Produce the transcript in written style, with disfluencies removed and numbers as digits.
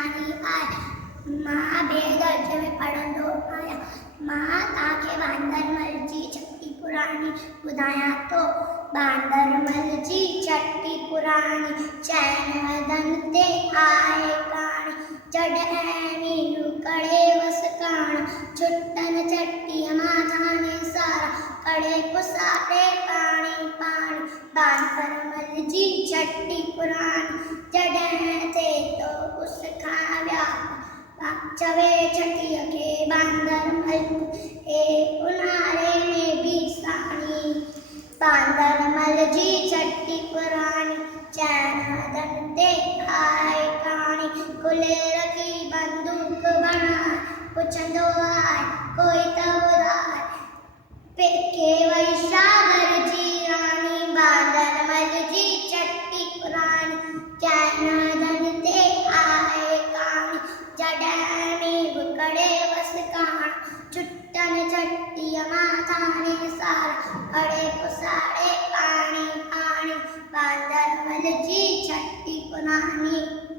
कृष्णानी आया मां भेड़ दर्जे में पढ़ंदो आया मां ताके बांदरमल जी छठी पुरानी ॿुधायां तो बांदरमल जी छठी पुरानी चैन वदन ते आए काणी जॾहिं वीरू कड़े वस काण छुट्टन छठी मां थाने सारा कड़े पुसारे पाणी पाणी बांदरमल जी छठी पुरानी जॾहिं थे तो उस खां व्या चवे छठीअ खे बांदरमल ए उन्हारे में भी साणी बांदरमल जी छठी पुरानी चैन वदन ते आए काणी खुले रखी बंदूक बनाए पुछंदो आए कोई त ॿुधाए पेके वैशागर जी रानी बांदरमल जी छठी पुरानी चैन वदन ते आए काणी जॾहिं मींह कड़े वस काण छुट्टन छठीअ मां थाने सारा कड़े पुसारे पाणी पाणी बांदरमल जी छठी पुरानी।